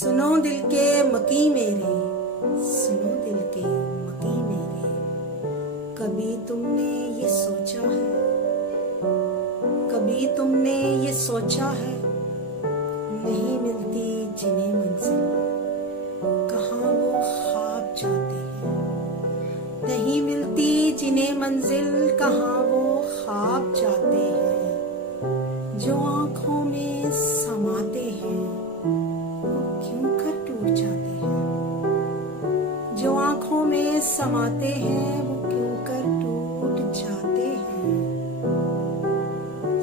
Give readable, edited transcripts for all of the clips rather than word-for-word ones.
सुनो दिल के मकी मेरे, सुनो दिल के मकी मेरे, कभी तुमने ये सोचा है, कभी तुमने ये सोचा है, नहीं मिलती जिन्हें मंजिल, कहाँ वो ख्वाब जाते हैं। नहीं मिलती जिन्हें मंजिल, कहाँ वो ख्वाब जाते हैं। जो आंखों में समाते हैं वो क्यों कर टूट जाते हैं। जो आंखों में समाते हैं वो क्यों कर टूट जाते हैं।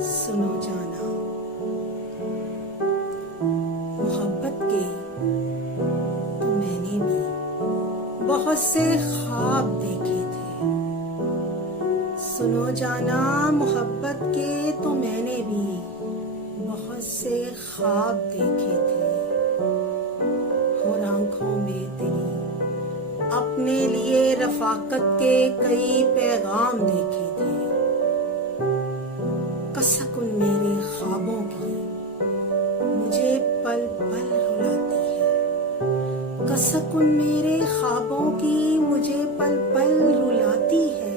सुनो जाना, मोहब्बत के तो मैंने भी बहुत से ख्वाब देखे थे। सुनो जाना, मोहब्बत के तो मैंने भी बहुत से ख्वाब देखे थे। और आंखों में तेरी अपने लिए रफाकत के कई पैगाम देखे थे। कसक उन मेरे ख्वाबों की मुझे पल पल रुलाती है। कसक उन मेरे ख्वाबों की मुझे पल पल रुलाती है।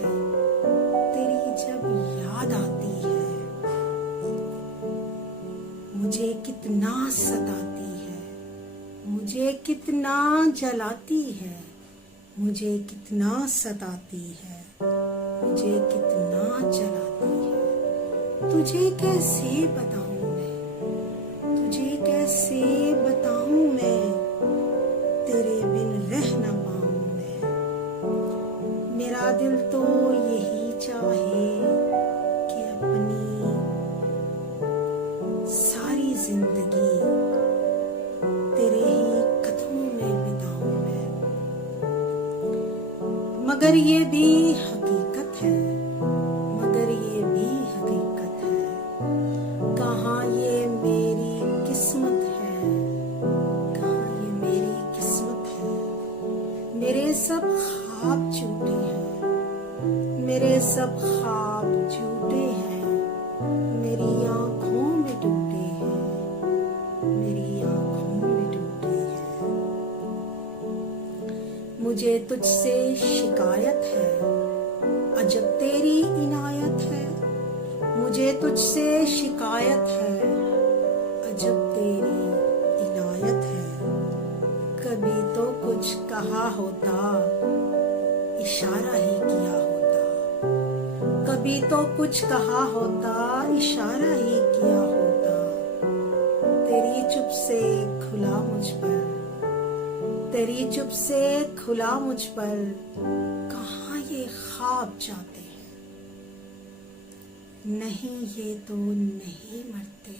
तेरी जब याद आती है मुझे कितना सताती है, मुझे कितना जलाती है, मुझे कितना सताती है, मुझे कितना जलाती है। तुझे कैसे बताऊं मैं, तुझे कैसे बताऊं मैं, तेरे बिन रह ना पाऊं मैं। मेरा दिल तो यही चाहे कि अपनी सारी जिंदगी तेरे ही कदमों में बिताऊं मैं। मगर ये भी हकीकत है, मगर ये भी हकीकत है, कहाँ ये मेरी किस्मत है, कहाँ ये मेरी किस्मत है। मेरे सब ख्वाब झूठे हैं, मेरे सब ख्वाब झूठे हैं, मेरी आंखों में टूटे हैं, मेरी आंखों में टूटे हैं। मुझे तुझसे शिकायत है, अजब तेरी इनायत है। मुझे तुझसे शिकायत है, अजब तेरी इनायत है। कभी तो कुछ कहा होता, इशारा ही किया होता। कभी तो कुछ कहा होता, इशारा ही किया होता। तेरी चुप से खुला मुझ पर, तेरी चुप से खुला मुझ पर, कहाँ ये ख्वाब जाते हैं। नहीं ये तो नहीं मरते,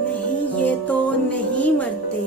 नहीं ये तो नहीं मरते।